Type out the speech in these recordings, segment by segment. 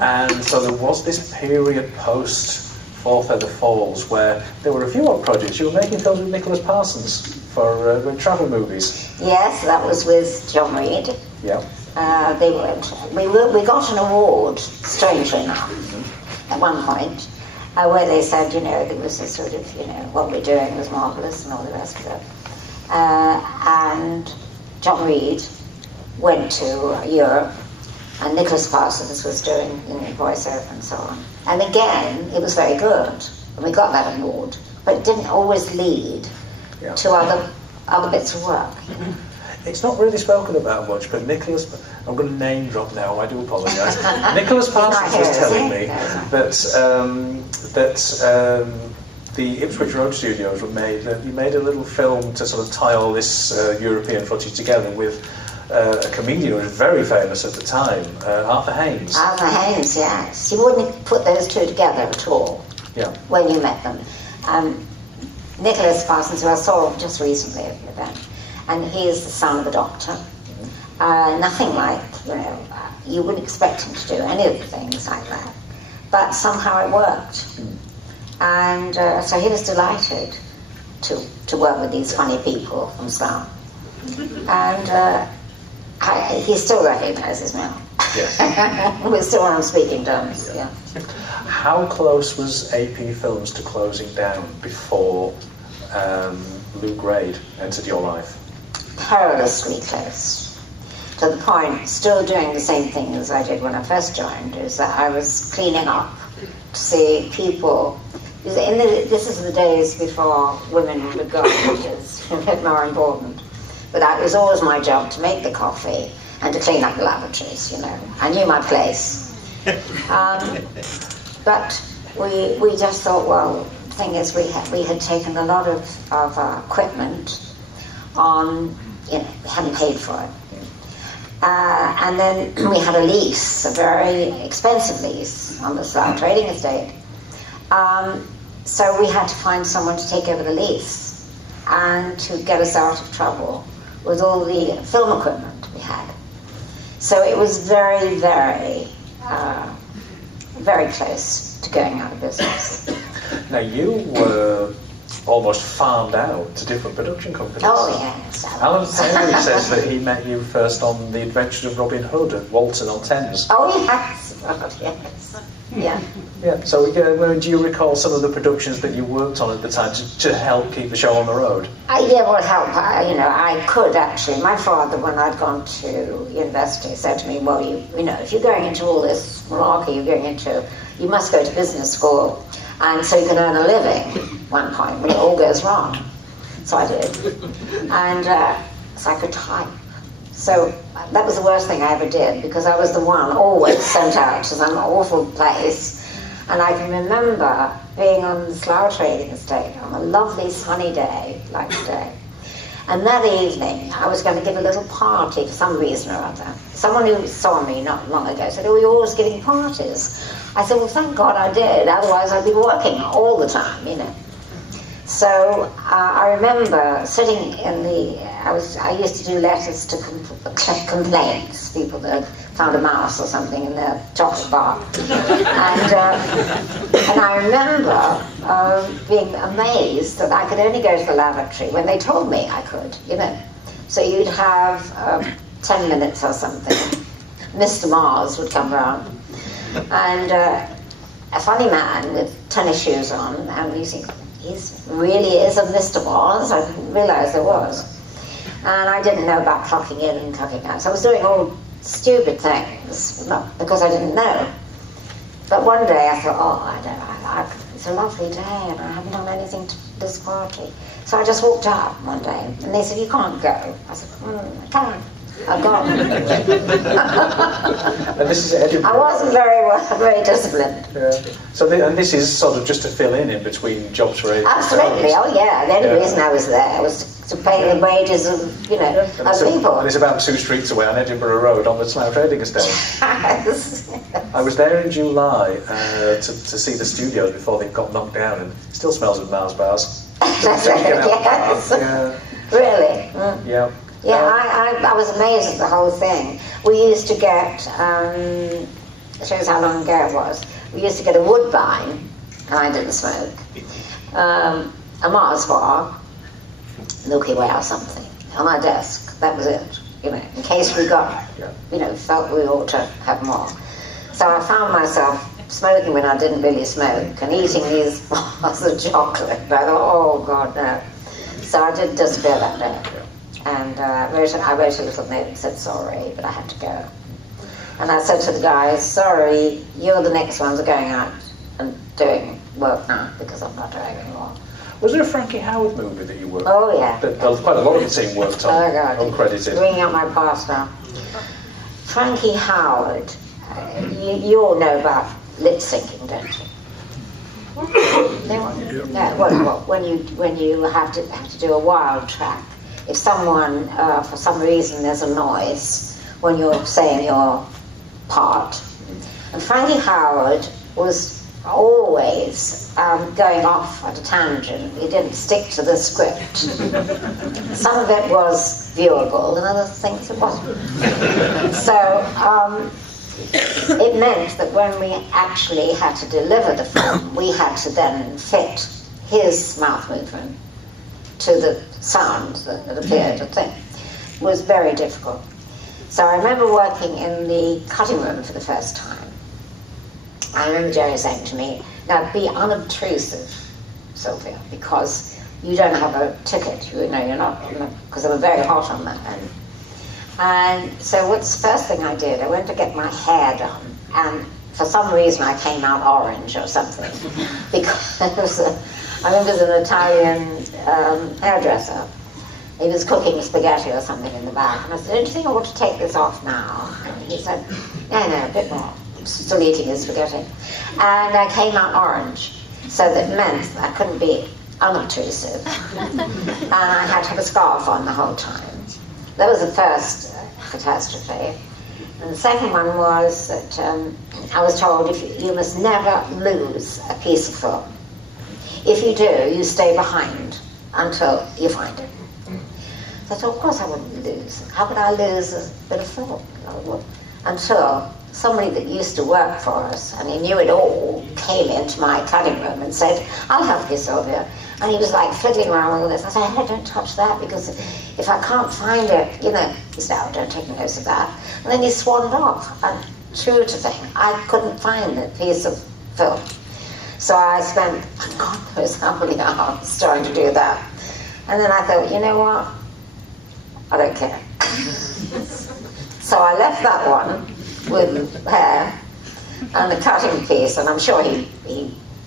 And so there was this period post Four Feather Falls where there were a few odd projects. You were making films with Nicholas Parsons for travel movies. Yes, that was with John Reed. Yeah. We got an award, strangely enough, at one point, where they said, there was a sort of, what we're doing was marvellous and all the rest of it. And John Reed went to Europe, and Nicholas Parsons was doing voiceover and so on. And again, it was very good, and we got that award, but it didn't always lead to other bits of work. It's not really spoken about much, but Nicholas, I'm going to name drop now, I do apologise. Nicholas Parsons was telling me that the Ipswich Road Studios were you made a little film to sort of tie all this European footage together with a comedian who was very famous at the time, Arthur Haynes. Arthur Haynes, yes. You wouldn't put those two together at all when you met them. Nicholas Parsons, who I saw just recently at an event, and he is the son of a doctor. Nothing like, you wouldn't expect him to do any of the things like that. But somehow it worked. And so he was delighted to work with these funny people from Slough. And he still recognises me. Yeah. We're still on speaking terms, yeah. How close was AP Films to closing down before Lou Grade entered your life? Perilously close. To the point, still doing the same thing as I did when I first joined, is that I was cleaning up to see people. This is the days before women would go, which is a bit more important. But that was always my job, to make the coffee and to clean up the lavatories, I knew my place. But we just thought, well, the thing is, we had taken a lot of equipment on, we hadn't paid for it. And then we had a lease, a very expensive lease on the Slough Trading Estate. So we had to find someone to take over the lease and to get us out of trouble with all the film equipment we had. So it was very, very, very close to going out of business. Now you were almost farmed out to different production companies. Oh yes. Alan Taylor says that he met you first on The Adventures of Robin Hood at Walton on Thames. Oh yes, yes. Yeah. Yeah. So do you recall some of the productions that you worked on at the time to help keep the show on the road? Well, help. I could actually. My father, when I'd gone to university, said to me, "Well, if you're going into all this malarkey, you must go to business school, and so you can earn a living." One point when it all goes wrong, so I did, and so I could type. So that was the worst thing I ever did, because I was the one always sent out to some awful place. And I can remember being on the Slough Trading Estate on a lovely sunny day, like today. And that evening, I was going to give a little party for some reason or other. Someone who saw me not long ago said, "Oh, you're always giving parties." I said, "Well, thank God I did, otherwise I'd be working all the time, So I remember sitting in I used to do letters to complaints, people that had found a mouse or something in their chocolate bar. And I remember being amazed that I could only go to the lavatory when they told me I could, So you'd have 10 minutes or something. Mr. Mars would come round, and a funny man with tennis shoes on, and you think, he really is a Mr. Mars. I didn't realise there was. And I didn't know about clocking in and clocking out. So I was doing all stupid things, not because I didn't know. But one day I thought, it's a lovely day and I haven't done anything to this party. So I just walked out one day and they said, "You can't go." I said, "I can't. I've gone." And this is Edinburgh. I wasn't very disciplined. Yeah. So this is sort of just to fill in between jobs for agents. Absolutely. Oh yeah. The only reason I was there was to pay the wages of people. And it's about 2 streets away on Edinburgh Road on the Slough Trading Estate. Yes. I was there in July to see the studios before they got knocked down, and it still smells of Mars bars. Yes. Yeah. Really. Yeah. Yeah, I was amazed at the whole thing. We used to get It shows how long ago it was. We used to get a Woodbine, and I didn't smoke, a Mars bar, Milky Way or something, on our desk. That was it, you know, in case we got, you know, felt we ought to have more. So I found myself smoking when I didn't really smoke, and eating these bars of chocolate. I thought, oh God, no. So I did disappear that day. And I wrote a little note and said sorry, but I had to go. And I said to the guys, sorry, you're the next ones going out and doing work now, because I'm not doing anymore. Was there a Frankie Howard movie that you worked on? Oh, yeah. There was quite a lot of the team worked on, oh, God. uncredited. Bringing up my past now. Frankie Howard, you all know about lip syncing, don't you? No, well, when you have to do a wild track, if someone, for some reason, there's a noise when you're saying your part, and Frankie Howard was always going off at a tangent. He didn't stick to the script. Some of it was viewable, and other things it wasn't. So it meant that when we actually had to deliver the film, we had to then fit his mouth movement to the sound that appeared. I think it was very difficult. So I remember working in the cutting room for the first time. I remember Jerry saying to me, now be unobtrusive, Sylvia, because you don't have a ticket, you know, you're not, because they were very hot on that end. And so what's the first thing I did? I went to get my hair done, and for some reason I came out orange or something, because I remember there was an Italian hairdresser. He was cooking spaghetti or something in the back, and I said, don't you think I ought to take this off now? And he said, no, a bit more. Still eating his spaghetti. And I came out orange, so that meant I couldn't be unobtrusive. And I had to have a scarf on the whole time. That was the first catastrophe. And the second one was that I was told you must never lose a piece of film. If you do, you stay behind until you find it. So I thought, of course I wouldn't lose. How could I lose a bit of film? Until somebody that used to work for us, and he knew it all, came into my cutting room and said, I'll help you, Sylvia. And he was like fiddling around with all this. I said, no, don't touch that, because if I can't find it, you know, he said, oh, don't take notice of that. And then he swanned off. And true to thing, I couldn't find the piece of film. So I spent, God knows how many hours trying to do that. And then I thought, you know what? I don't care. So I left that one with hair and the cutting piece, and I'm sure he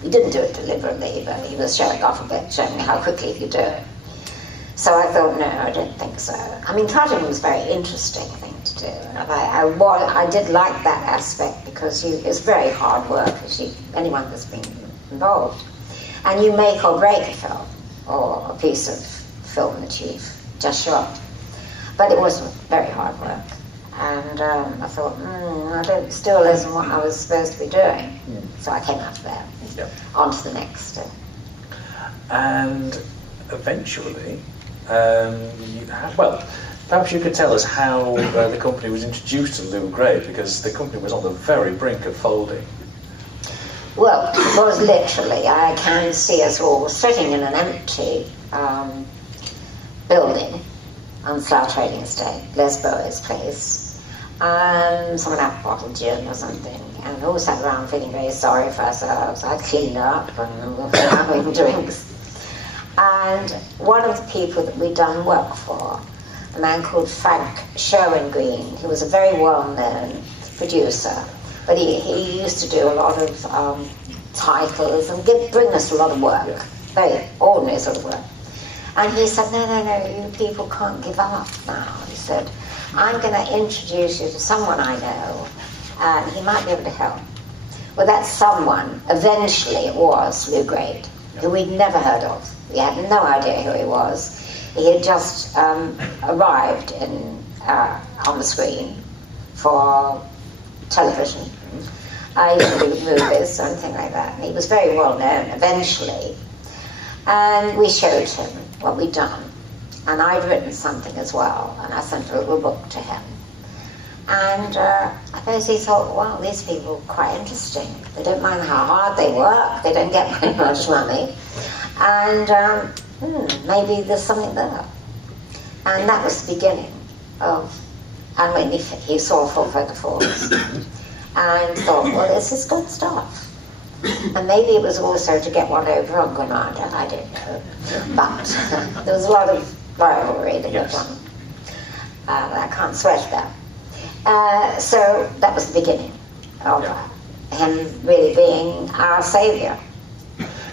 didn't do it deliberately, but he was showing off a bit, showing me how quickly he could do it. So I thought, no, I don't think so. I mean, cutting was a very interesting thing to do, and I did like that aspect, because it's very hard work, anyone that's been involved. And you make or break a film, or a piece of film that you've just shot. But it was very hard work. And I thought, it still isn't what I was supposed to be doing. So I came out of there, on to the next. And eventually, perhaps you could tell us how the company was introduced to Lou Gray, because the company was on the very brink of folding. Well, it was literally. I can see us all sitting in an empty building on Slough Trading Estate, Les Bowyer's place. Someone had a bottle of gin or something, and we all sat around feeling very sorry for ourselves. I'd cleaned up and we were having drinks. And one of the people that we'd done work for, a man called Frank Sherwin-Green, who was a very well-known producer, but he used to do a lot of titles and bring us a lot of work, very ordinary sort of work. And he said, no, you people can't give up now. He said, I'm going to introduce you to someone I know, and he might be able to help. Well, that someone, eventually, was Lou Gray, who we'd never heard of. We had no idea who he was. He had just arrived on the screen for television. I used to do movies or anything like that, and he was very well known eventually. And we showed him what we'd done. And I'd written something as well, and I sent a little book to him. And I suppose he thought, well, these people are quite interesting. They don't mind how hard they work. They don't get very much money. And maybe there's something there. And that was the beginning of, and when he saw Full Figure Falls and thought, well, this is good stuff. And maybe it was also to get one over on Granada, I don't know. But there was a lot of rivalry that went on. I can't sweat that. So that was the beginning of him really being our saviour.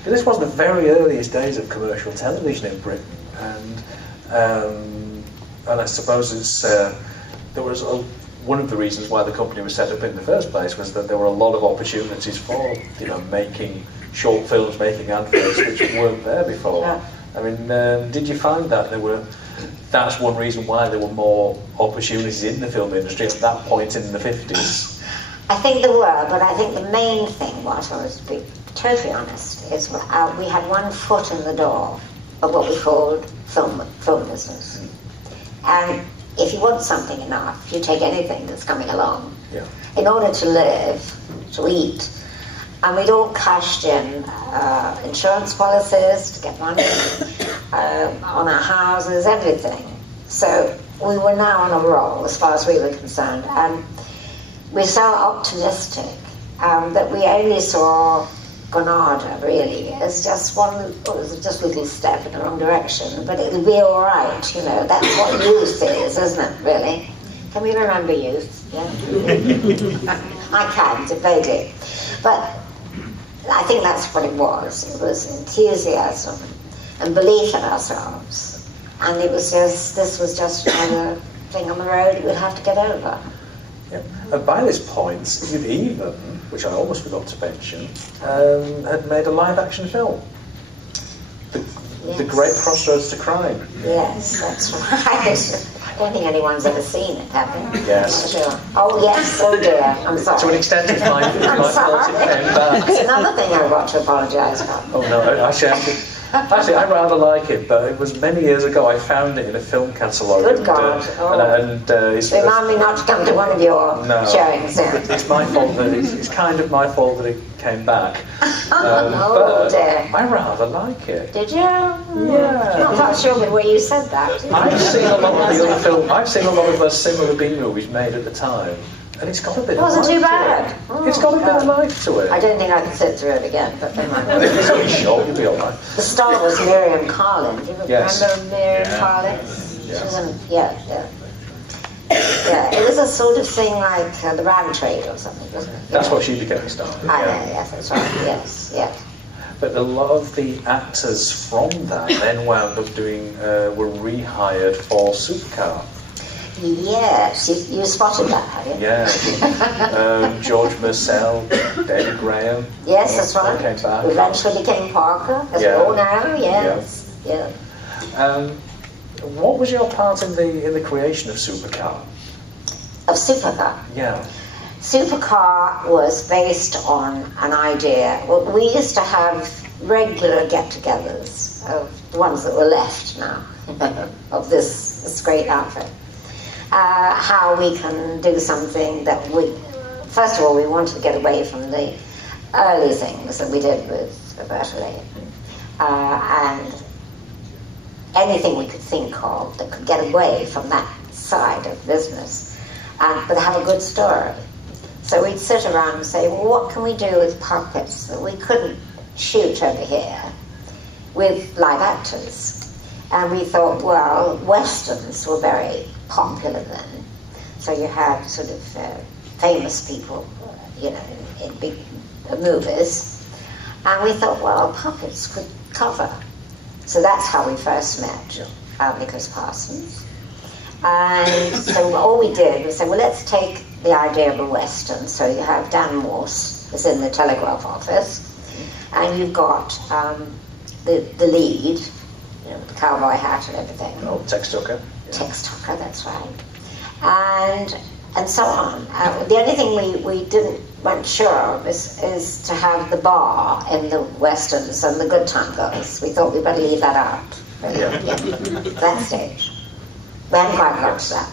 This was the very earliest days of commercial television in Britain, and I suppose it's there was one of the reasons why the company was set up in the first place was that there were a lot of opportunities for making short films, making adverts, which weren't there before. Yeah. I mean, did you find that that's one reason why there were more opportunities in the film industry at that point in the 50s? I think there were, but I think the main thing was, to be totally honest, is we had one foot in the door of what we called film business. And if you want something enough, you take anything that's coming along. Yeah. In order to live, to eat. And we'd all cashed in insurance policies to get money on our houses, everything. So we were now on a roll as far as we were concerned. And we're so optimistic that we only saw Granada really as just a little step in the wrong direction, but it'll be all right, that's what youth is, isn't it, really? Can we remember youth? Yeah? I can't, they do. But I think that's what it was. It was enthusiasm and belief in ourselves. And this was just another thing on the road we'd have to get over. Yeah. And by this point, you'd even, which I almost forgot to mention, had made a live-action film. The Great Crossroads to Crime. Yes, that's right. I don't think anyone's ever seen it, have they? Yes. Sure. Oh, yes, oh dear, I'm sorry. To an extent, it's my fault it came back. It's another thing I've got to apologise for. Oh no, actually, I rather like it, but it was many years ago I found it in a film catalogue. Good God. Remind me not to come to one of your showings. It's my fault it's kind of my fault that it came back. Oh dear. I rather like it. Did you? Yeah. I'm not sure the way you said that. I've seen a lot of the other films. I've seen a lot of the similar B movies made at the time. And it's got a bit of life to it. Wasn't too bad. It's got a bit of life to it. I don't think I can sit through it again, but they might. It's only short, you'll be alright. The star was Miriam Carlin. Do you remember Miriam Carlin? Yeah. It was a sort of thing like The Ram Trade or something, wasn't it? That's what she became a star. I know, yes, that's right. Yes. But a lot of the actors from that then wound up were rehired for Supercar. Yes, you spotted that, have you? Yeah. George Murcell, David Graham. Yes, that's right. Came back. Eventually King Parker, as we all know. Yes. Yeah. What was your part in the creation of Supercar? Of Supercar? Yeah. Supercar was based on an idea. Well, we used to have regular get-togethers of the ones that were left now of this great outfit. How we can do something that first of all, we wanted to get away from the early things that we did with Roberta Layton, and anything we could think of that could get away from that side of business, but have a good story. So we'd sit around and say, well, what can we do with puppets that we couldn't shoot over here with live actors? And we thought, well, westerns were very popular then. So you had sort of famous people, in big movies. And we thought, well, puppets could cover. So that's how we first met Nicholas Parsons. And so all we did was say, well, let's take the idea of a western. So you have Dan Morse, who's in the telegraph office, and you've got the lead, the cowboy hat and everything. Oh, Tex Tucker. Tex Tucker, that's right. And so on. The only thing we weren't sure of is to have the bar in the westerns and the good time girls. We thought we'd better leave that out. Really. Yeah. That stage. We hadn't quite got to that.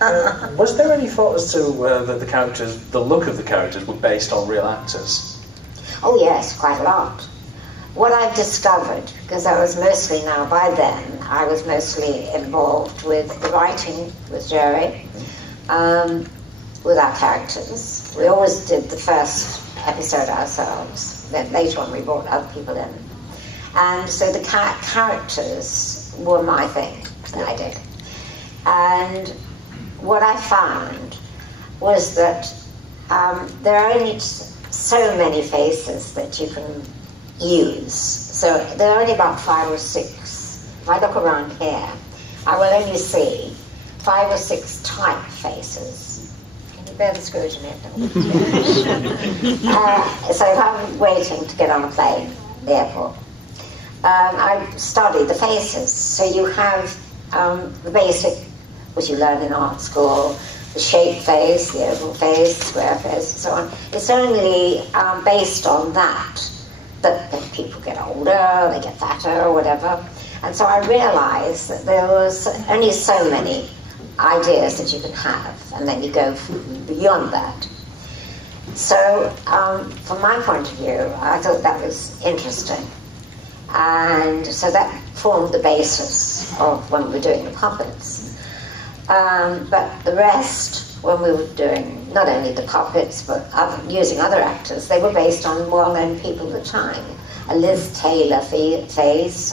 Was there any thought as to that the characters, the look of the characters, were based on real actors? Oh yes, quite a lot. What I've discovered, because I was mostly, now by then, I was mostly involved with the writing with Jerry, with our characters. We always did the first episode ourselves, then later on we brought other people in. And so the characters were my thing that I did. And what I found was that there are only so many faces that you can use. So there are only about 5 or 6. If I look around here, I will only see 5 or 6 type faces. Can you bear the scrutiny? So if I'm waiting to get on a plane, the airport, I study the faces. So you have the basic, which you learn in art school, the shape face, the oval face, square face, and so on. It's only based on that people get older, they get fatter, or whatever. And so I realized that there was only so many ideas that you can have, and then you go beyond that. So from my point of view, I thought that was interesting. And so that formed the basis of when we were doing the puppets. But the rest, when we were doing not only the puppets, but using other actors, they were based on well-known people at the time. A Liz Taylor face,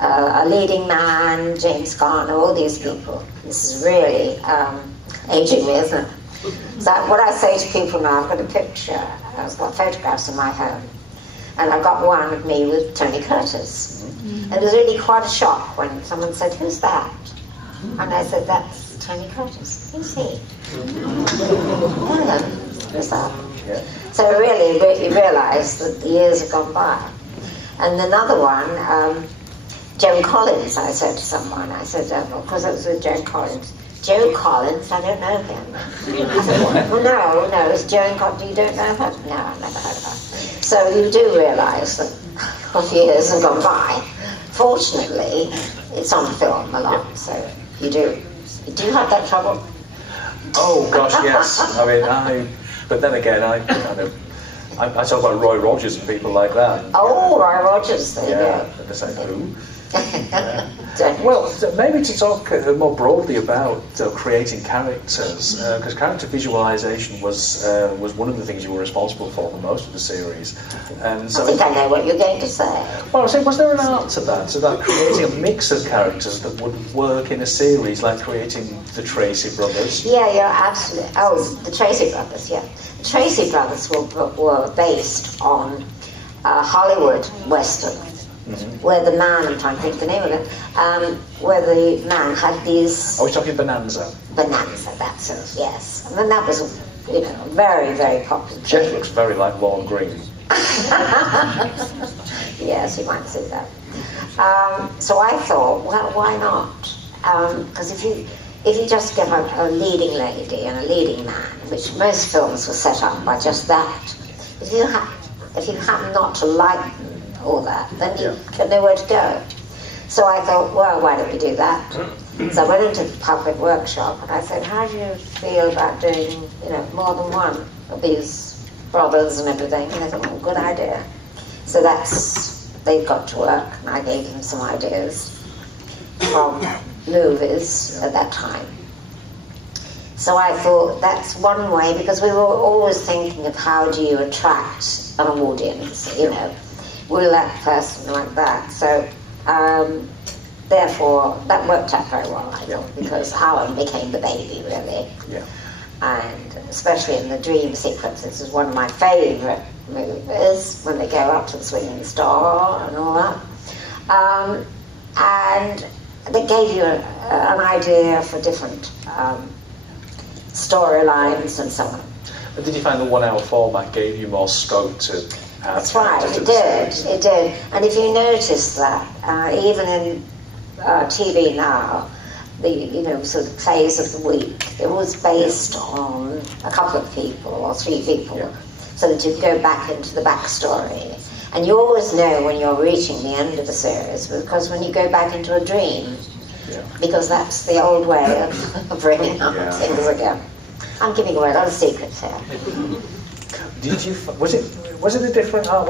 a leading man, James Garner, all these people. This is really aging me, isn't it? So what I say to people now, I've got a picture, I've got photographs in my home, and I've got one of me with Tony Curtis. And it was really quite a shock when someone said, "Who's that?" And I said, "That's Tony Curtis." "Who's he?" Who's that? Yeah. So really, you realise that the years have gone by. And another one, Joan Collins, I said to someone, I said, of course it was with Joan Collins. "Joe Collins, I don't know him." I said, "Well, no, it's Joan Collins, you don't know her?" "No, I've never heard of her." So you do realise that years have gone by. Fortunately, it's on film a lot, so you do. Do you have that trouble? Oh gosh, yes. I mean, but then again, I talk about Roy Rogers and people like that. Oh, Roy Rogers, there you go. And they say, who? Well, maybe to talk more broadly about creating characters, because character visualization was one of the things you were responsible for most of the series. And so I think I know what you're going to say. Well, I was saying, was there an art to that? So that creating a mix of characters that would work in a series, like creating the Tracy brothers? Yeah, you're absolutely. Oh, the Tracy brothers, yeah. The Tracy brothers were based on Hollywood Western. Mm-hmm. Where the man, I'm trying to think the name of it, where the man had these... Are we talking Bonanza? Bonanza, that's it, yes. And then that was, very, very popular. Jeff looks very like Lorne Green. Yes, you might see that. So I thought, well, why not? Because if you just get a leading lady and a leading man, which most films were set up by just that, if you happen not to like them, all that, then you don't know where to go. So I thought, well, why don't we do that? So I went into the puppet workshop and I said, how do you feel about doing, more than one of these brothers and everything? And they thought, good idea. So they got to work and I gave them some ideas from movies at that time. So I thought that's one way, because we were always thinking of how do you attract an audience, will that person like that? So, therefore, that worked out very well, I thought, because Alan became the baby, really. Yeah. And especially in the dream sequence, this is one of my favourite movies, when they go up to the swinging star and all that. And they gave you an idea for different storylines and so on. But did you find the 1 hour format gave you more scope to... That's right, it did. And if you notice that, even in TV now, the sort of plays of the week, it was based on a couple of people or 3 people, so that you go back into the backstory. And you always know when you're reaching the end of the series, because when you go back into a dream, Yeah. Because that's the old way of bringing up things again. I'm giving away a lot of secrets here. Was it a different art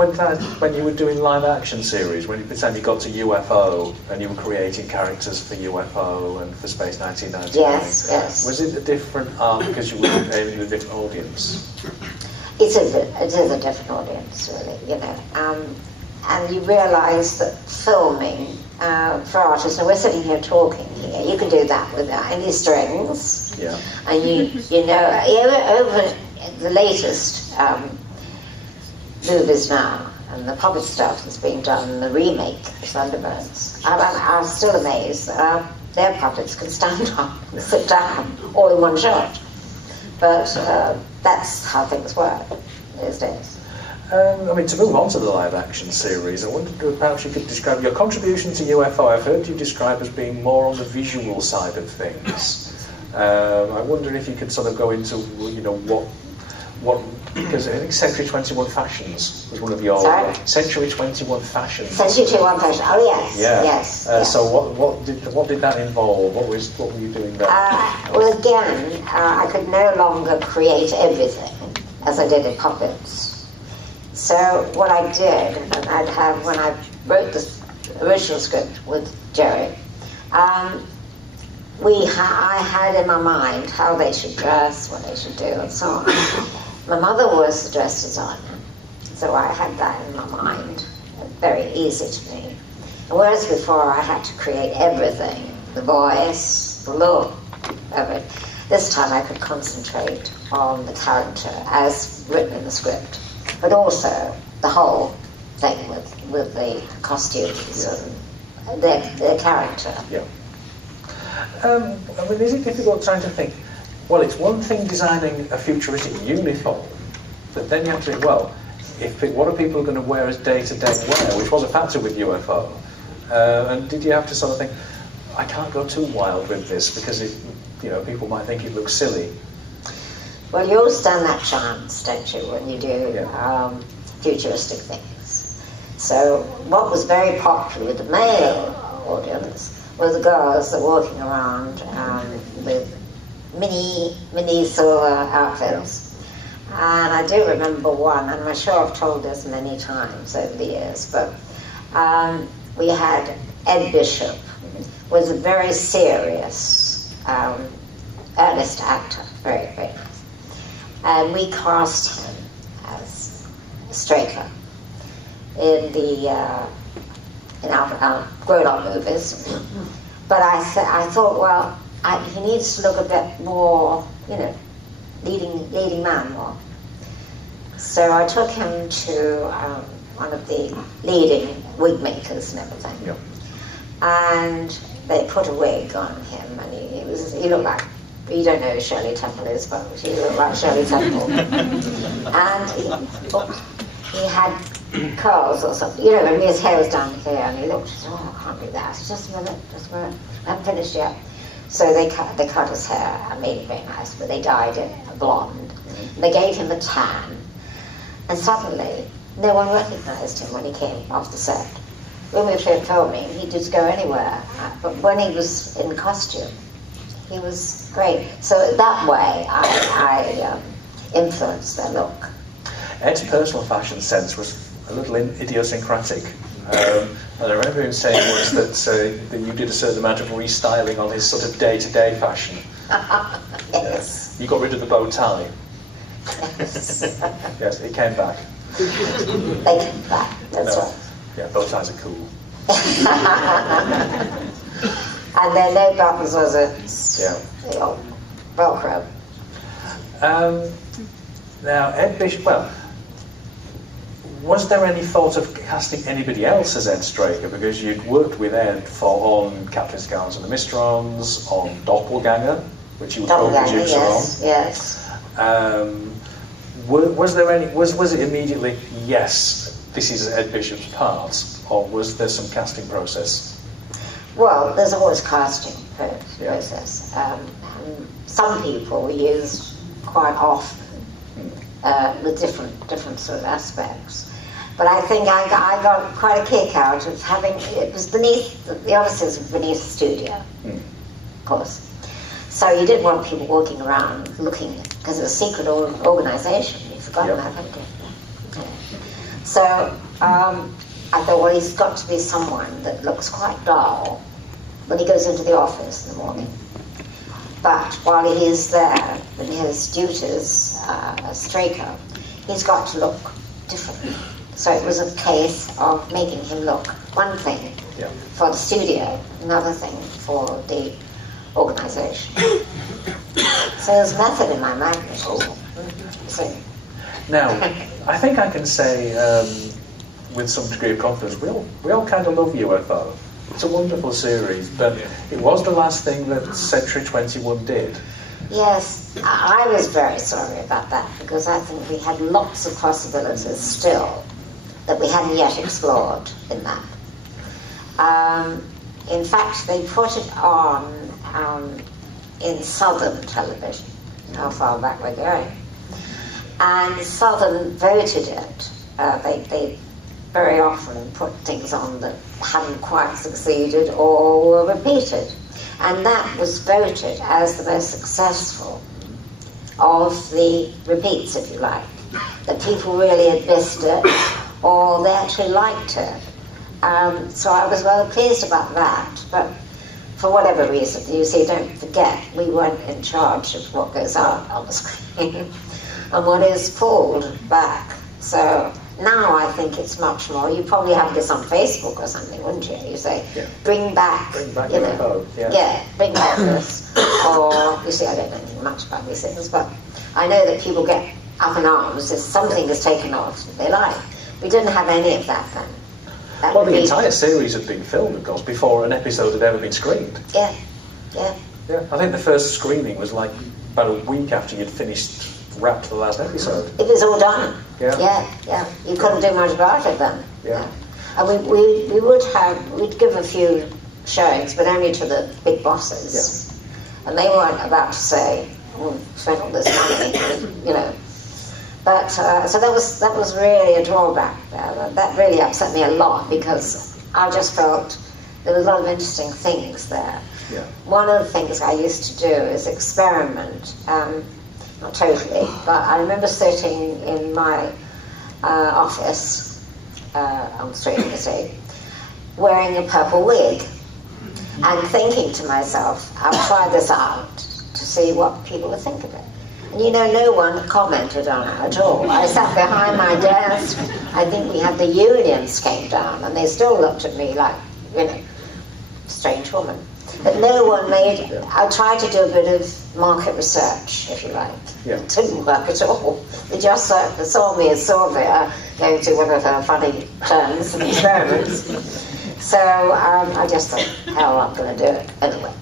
when you were doing live action series, when you pretend you got to UFO and you were creating characters for UFO and for Space 1999? Yes. Was it a different art because you were aiming at a different audience? It is a different audience, really, you know. And you realise that filming for artists, and we're sitting here talking here, you can do that without any strings. Yeah. And you know, over the latest movies now, and the puppet stuff that's being done, the remake of Thunderbirds, I'm still amazed that their puppets can stand up and sit down all in one shot. But that's how things work these days. I mean, to move on to the live action series, I wondered if perhaps you could describe your contribution to UFO. I've heard you describe as being more on the visual side of things. I wonder if you could sort of go into, you know, what because I think Century 21 Fashions was one of your... Sorry? Century 21 Fashions. Century 21 Fashions, oh yes, yeah. yes. So what did that involve? What were you doing there? Well, again, I could no longer create everything as I did in puppets. So what I did, and when I wrote the original script with Jerry, I had in my mind how they should dress, what they should do, and so on. My mother was the dress designer, so I had that in my mind, very easy to me. And whereas before I had to create everything, the voice, the look of it, this time I could concentrate on the character as written in the script, but also the whole thing with the costumes and their character. Yeah. I mean, is it difficult trying to think, well, it's one thing designing a futuristic uniform, but then you have to think, well, what are people going to wear as day-to-day wear, which was a factor with UFO. And did you have to sort of think, I can't go too wild with this because people might think it looks silly? Well, you always stand that chance, don't you, when you do futuristic things. So what was very popular with the male audience were the girls that were walking around with mini silver outfits. And I do remember one, and I'm sure I've told this many times over the years, but we had Ed Bishop, was a very serious, earnest actor, very, very nice. And we cast him as Straker in our grown-up movies. But I thought, well, he needs to look a bit more, leading man more. So I took him to one of the leading wig makers and everything. Yeah. And they put a wig on him, and he looked like, you don't know who Shirley Temple is, but she looked like Shirley Temple. And he had curls or something, and his hair was down here, and he looked, oh, I can't do that. Just a minute, I haven't finished yet. So they cut his hair and made it very nice, but they dyed it a blonde. And they gave him a tan, and suddenly no one recognised him when he came off the set. When we were filming, he'd just go anywhere, but when he was in costume, he was great. So that way, I influenced their look. Ed's personal fashion sense was a little idiosyncratic. And I remember him saying once that you did a certain amount of restyling on his sort of day-to-day fashion. Yes. You got rid of the bow tie. Yes. Yes, it came back. They came back, that's right. Yeah, bow ties are cool. And then no buttons, was it? Yeah. Velcro. Now, Ed Bishop, was there any thought of casting anybody else as Ed Straker? Because you'd worked with Ed on Captain Scars and the Mistrons, on Doppelganger, which you were co-producer on. Yes. Was it immediately, yes, this is Ed Bishop's part, or was there some casting process? Well, there's always casting process. Some people we used quite often with different sort of aspects. But I think I got quite a kick out of having, it was beneath, the offices were beneath the studio, of course. So you didn't want people walking around looking, because it was a secret organisation, you forgot about it. Yeah. So I thought, well, he's got to be someone that looks quite dull when he goes into the office in the morning. But while he is there in his duties as straker, he's got to look different. So it was a case of making him look one thing for the studio, another thing for the organisation. So there's method in my madness. So. Now, I think I can say with some degree of confidence, we all kind of love UFO. It's a wonderful series, but it was the last thing that Century 21 did. Yes, I was very sorry about that, because I think we had lots of possibilities still that we hadn't yet explored in that. In fact, they put it on in Southern television, how far back we're going. And Southern voted it. They very often put things on that hadn't quite succeeded or were repeated. And that was voted as the most successful of the repeats, if you like. That people really had missed it, or they actually liked it. So I was well pleased about that, but for whatever reason, you see, don't forget, we weren't in charge of what goes on the screen and what is pulled back. So now I think it's much more, you probably have this on Facebook or something, wouldn't you? You say, bring back you know, bring back this. Or, you see, I don't know much about these things, but I know that people get up in arms if something is taken off that they like. We didn't have any of that then. Well, the entire series had been filmed, of course, before an episode had ever been screened. Yeah. I think the first screening was like about a week after you'd wrapped the last episode. It was all done. Yeah. You couldn't do much about it then. Yeah. And we'd give a few showings, but only to the big bosses. Yeah. And they weren't about to say, spent all this money, you know. But so that was really a drawback. That really upset me a lot, because I just felt there were a lot of interesting things there. Yeah. One of the things I used to do is experiment, not totally, but I remember sitting in my office on the street, you see, wearing a purple wig and thinking to myself, I'll try this out to see what people would think of it. And you know, no one commented on it at all. I sat behind my desk. I think we had the unions came down, and they still looked at me like, you know, strange woman. But no one made. I tried to do a bit of market research, if you like. Yeah. It didn't work at all. They just saw me as Sylvia going to one of her funny turns and experiments. So I just thought, hell, I'm going to do it anyway.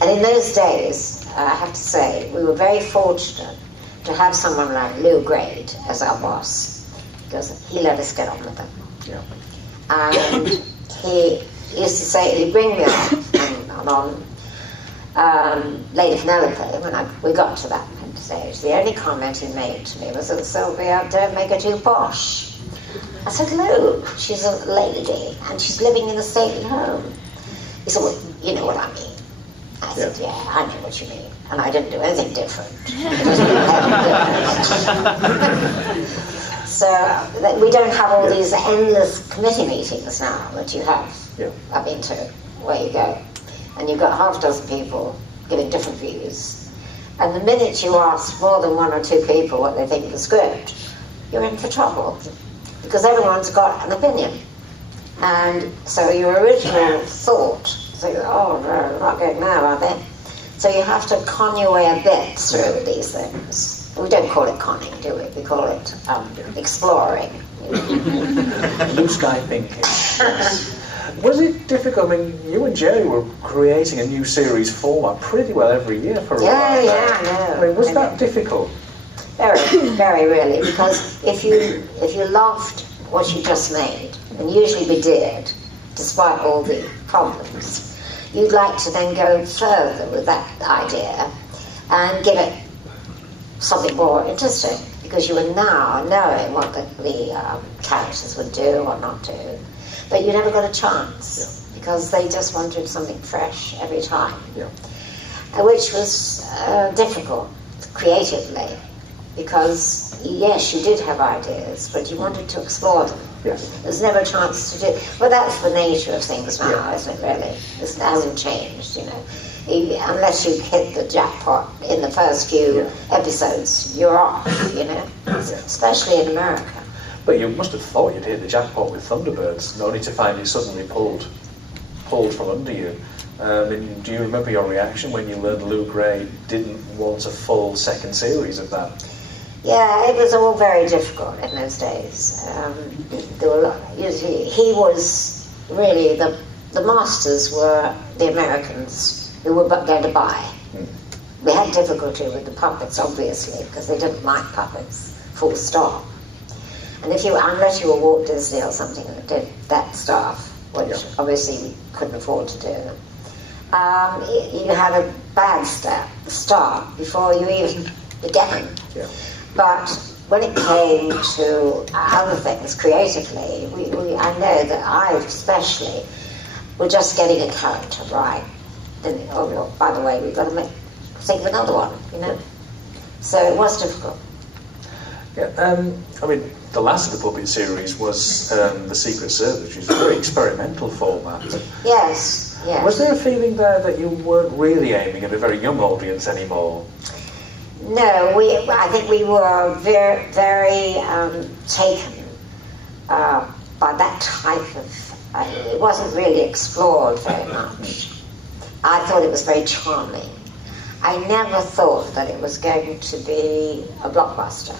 And in those days, I have to say, we were very fortunate to have someone like Lou Grade as our boss, because he let us get on with it. Yeah. And he used to say, he'd bring me on Lady Penelope, when we got to that stage. The only comment he made to me was that, Sylvia, don't make her too posh. I said, Lou, she's a lady, and she's living in a stately home. He said, well, you know what I mean. I said, yeah, I know what you mean. And I didn't do anything different. So we don't have all these endless committee meetings now that you have. I've been to, where you go. And you've got half a dozen people giving different views. And the minute you ask more than one or two people what they think of the script, you're in for trouble. Because everyone's got an opinion. And so your original thought, so, oh, they're not good now, are they? So you have to con your way a bit through these things. We don't call it conning, do we? We call it exploring. Blue sky thinking. Was it difficult? I mean, you and Jerry were creating a new series format pretty well every year for a while. Yeah, I know. I mean, was that difficult? Very, very really, because if you loved what you just made, and usually we did, despite all the problems, you'd like to then go further with that idea and give it something more interesting, because you were now knowing what the characters would do or not do, but you never got a chance because they just wanted something fresh every time, which was difficult creatively, because yes, you did have ideas, but you wanted to explore them. There's never a chance to do. Well, that's the nature of things now, isn't it? Really, it hasn't changed, you know. Unless you hit the jackpot in the first few episodes, you're off, you know, especially in America. But you must have thought you'd hit the jackpot with Thunderbirds, only to find it suddenly pulled from under you. And do you remember your reaction when you learned Lou Gray didn't want a full second series of that? Yeah, it was all very difficult in those days. There were he was really the masters were the Americans who were going to buy. We had difficulty with the puppets, obviously, because they didn't like puppets, full stop. And unless you were Walt Disney or something that did that stuff, which obviously we couldn't afford to do, you had a bad start before you even began. But when it came to other things creatively, I know that I especially were just getting a character right. Then, by the way, we've got to think of another one, you know. So it was difficult. I mean, the last of the puppet series was The Secret Service, which is a very experimental format. Yes. Was there a feeling there that you weren't really aiming at a very young audience anymore? No, I think we were very, very taken by that type of... it wasn't really explored very much. I thought it was very charming. I never thought that it was going to be a blockbuster.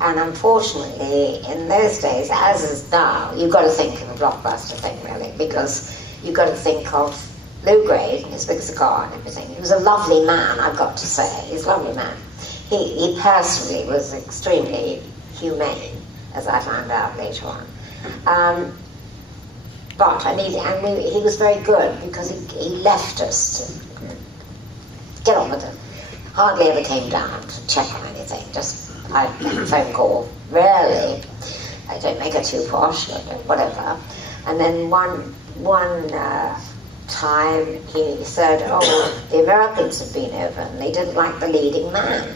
And unfortunately, in those days, as is now, you've got to think of a blockbuster thing, really, because you've got to think of Lou Gray, his big cigar and everything. He was a lovely man, I've got to say. He's a lovely man. He personally was extremely humane, as I found out later on. He was very good because he left us to get on with it. Hardly ever came down to check on anything, just a phone call. Rarely. I don't make it too posh or whatever. And then one time he said, the Americans had been over and they didn't like the leading man.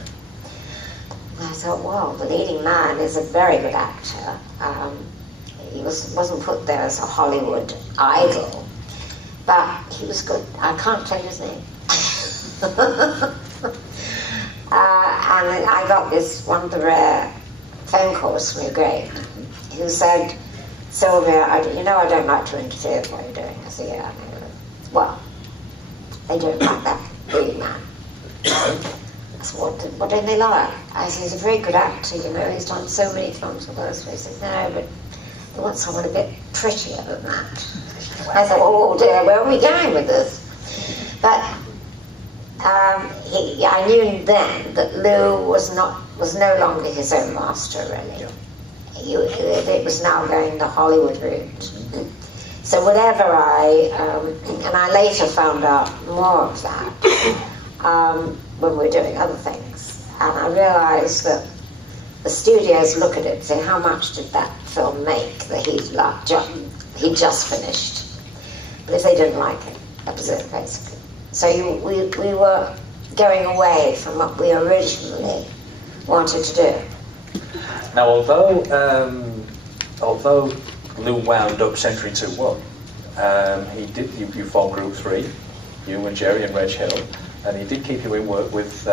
And I thought, well, the leading man is a very good actor. He wasn't put there as a Hollywood idol, but he was good. I can't tell you his name. And I got this one of the rare phone calls from Lou Gray, who said, Sylvia, I don't like to interfere with what you're doing. I said, yeah, I know. Well, they don't like that leading man. I said, what don't they like? I said, he's a very good actor, you know, he's done so many films with us. He said, no, but they want someone a bit prettier than that. I said, oh dear, where are we going with this? But I knew then that Lou was no longer his own master, really. It was now going the Hollywood route. So whatever and I later found out more of that when we were doing other things. And I realized that the studios look at it and say, how much did that film make that he just finished? But if they didn't like it, that was it, basically. So we were going away from what we originally wanted to do. Now, although Lou wound up Century 2-1, you formed Group 3, you and Jerry and Reg Hill, and he did keep you in work with,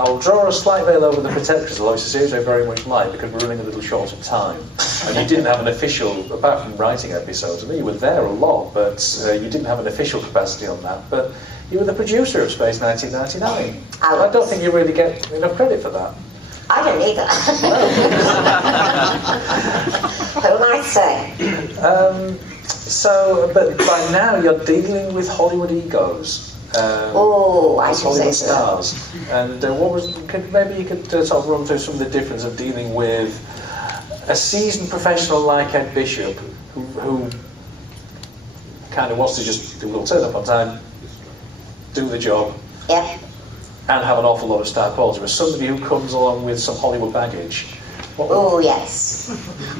I'll draw a slight veil over The Protectors, although it's a series I very much like, because we're running a little short of time. And you didn't have an official, apart from writing episodes, I mean, you were there a lot, but you didn't have an official capacity on that. But you were the producer of Space 1999. I don't think you really get enough credit for that. I don't either. Who might say? But by now you're dealing with Hollywood egos. I should say so. Stars. And maybe you could sort of run through some of the difference of dealing with a seasoned professional like Ed Bishop, who kind of wants to just turn up on time, do the job. Yeah. and have an awful lot of star quality, but somebody who comes along with some Hollywood baggage? Oh, yes.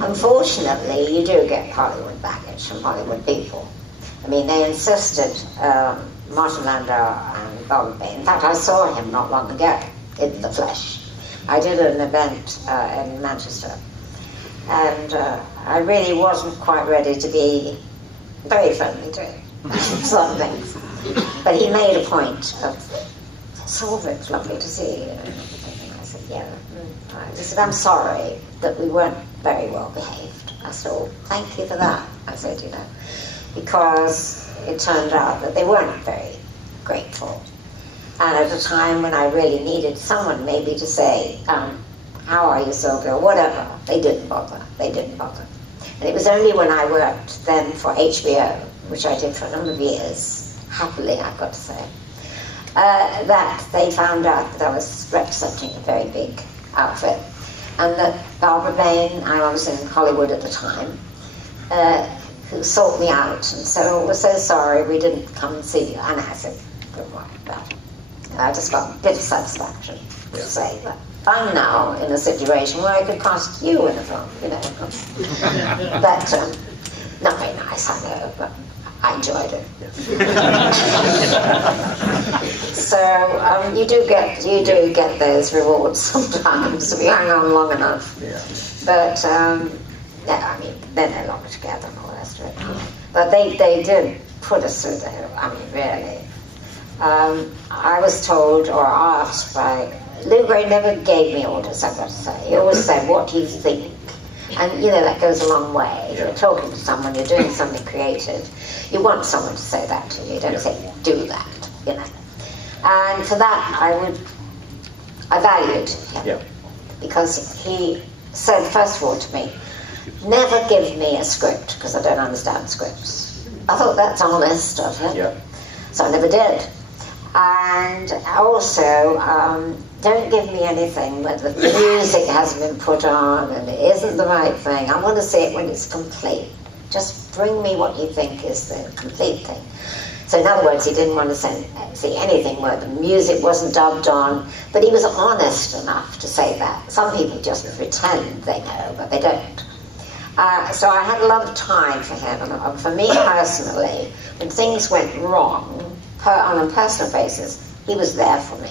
Unfortunately, you do get Hollywood baggage from Hollywood people. I mean, they insisted, Martin Landau and Bob Bay. In fact, I saw him not long ago in the flesh. I did an event in Manchester, and I really wasn't quite ready to be very friendly to him, some things. But he made a point of, Sylvia, it's lovely to see you. And I said, yeah. He said, I'm sorry that we weren't very well behaved. I said, oh, thank you for that. I said, you know, because it turned out that they weren't very grateful. And at a time when I really needed someone maybe to say, how are you, Sylvia, or whatever, they didn't bother. They didn't bother. And it was only when I worked then for HBO, which I did for a number of years, happily, I've got to say, that they found out that I was representing a very big outfit, and that Barbara Bain, I was in Hollywood at the time, who sought me out and said, oh, we're so sorry we didn't come and see you. And I said, don't worry about it. And I just got a bit of satisfaction to say that I'm now in a situation where I could cast you in a film, you know. But, not very nice, I know, but I enjoyed it. So you do get those rewards sometimes if you hang on long enough. Yeah. But yeah, I mean, then they're longer together and all the rest of it. But they did put us through the hill. I mean, really. I was told or asked by Lou Gray never gave me orders, I've got to say. He always said, "What do you think?" And, you know, that goes a long way. If you're talking to someone, you're doing something creative, you want someone to say that to you. You don't say, do that, you know. And for that, I valued him. Because he said, first of all, to me, never give me a script, because I don't understand scripts. I thought that's honest of him. So I never did. And also, don't give me anything where the music hasn't been put on and it isn't the right thing. I want to see it when it's complete. Just bring me what you think is the complete thing. So in other words, he didn't want to see anything where the music wasn't dubbed on, but he was honest enough to say that. Some people just pretend they know, but they don't. So I had a lot of time for him, and for me personally, when things went wrong, on a personal basis, he was there for me.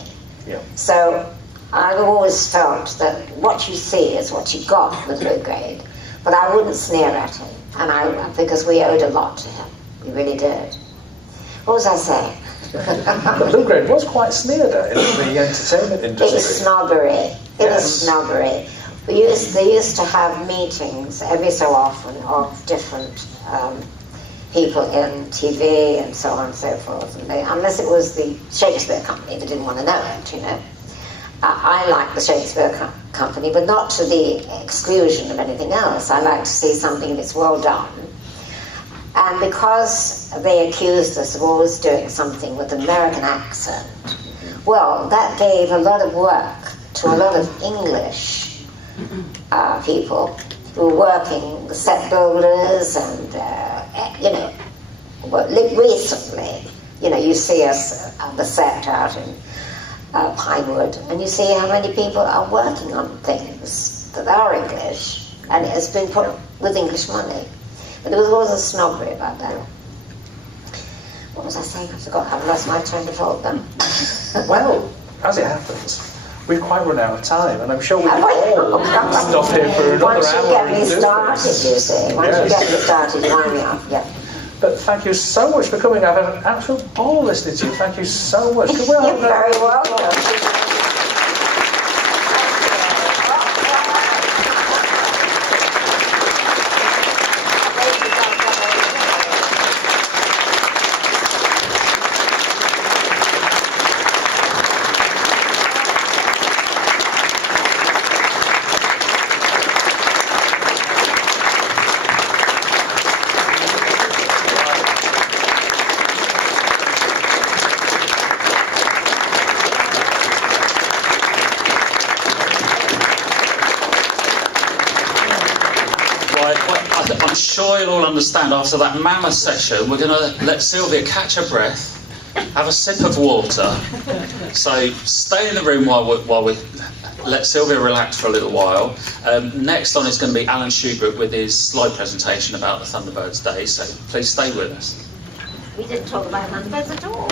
So I've always felt that what you see is what you got with Lou Grade, but I wouldn't sneer at him, because we owed a lot to him. We really did. What was I saying? But Lou Grade was quite sneered at in the entertainment industry. It was snobbery. It was snobbery. They used to have meetings every so often of different people in TV and so on and so forth. And unless it was the Shakespeare Company, they didn't want to know it, you know. I like the Shakespeare Company, but not to the exclusion of anything else. I like to see something that's well done. And because they accused us of always doing something with an American accent, well, that gave a lot of work to a lot of English people who were working, the set builders, and, you know, recently, you know, you see us on the set out in Pinewood, and you see how many people are working on things that are English, and it has been put with English money. But there was always a snobbery about that. What was I saying? I forgot. I've lost my train of thought then. Well, as it happens, we've quite run out of time, and I'm sure we can all stop here for another hour. Once you get me started, you see. Once you get me started, you wind me up. Yeah. But thank you so much for coming. I've had an absolute ball listening to you. Thank you so much. You're very welcome. I'm sure you'll all understand after that mammoth session, we're going to let Sylvia catch her breath have a sip of water. So stay in the room while we let Sylvia relax for a little while. Next on is going to be Alan Schubert with his slide presentation about the Thunderbirds Day, so please stay with us. We didn't talk about Thunderbirds at all.